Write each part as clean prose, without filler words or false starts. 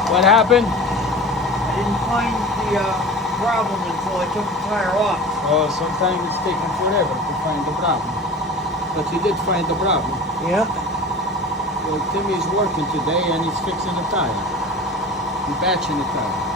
What happened? I didn't find the problem until I took the tire off. Oh, sometimes it's taking forever to find the problem. But you did find the problem. Yeah. Well, Timmy's working today and he's fixing the tire. He's batching the tire.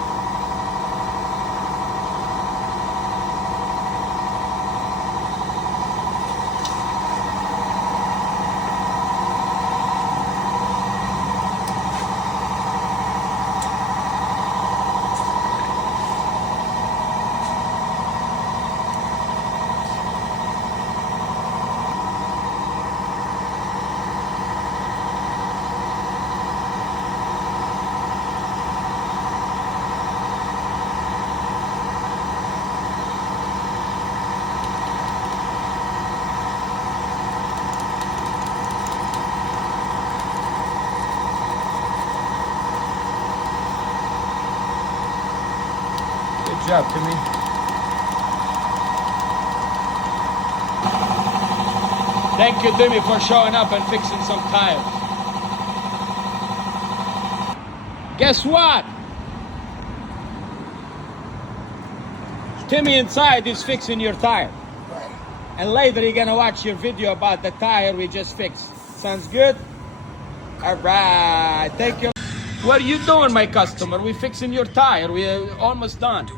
Good job, Timmy. Thank you, Timmy, for showing up and fixing some tires. Guess what? Timmy inside is fixing your tire. And later you're gonna watch your video about the tire we just fixed. Sounds good? All right, thank you. What are you doing, my customer? We're fixing your tire. We're almost done.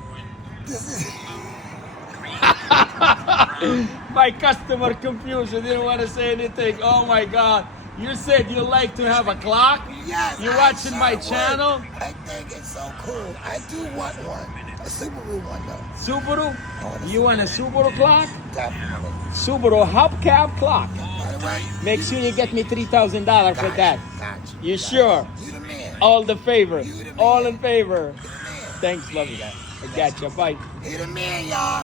My customer confused. He didn't want to say anything. Oh my God. You said you like to have a clock? Yes. You watching my channel? I think it's so cool. I do want one. A Subaru one though. Subaru? You want a Subaru clock? Definitely. Subaru hubcap clock. By the way, Make sure you get me $3,000 for that. Got You sure? You the man. All the favor. You the man. All in favor. You the man. Thanks, love you guys. I got you. Bye. You the man, y'all.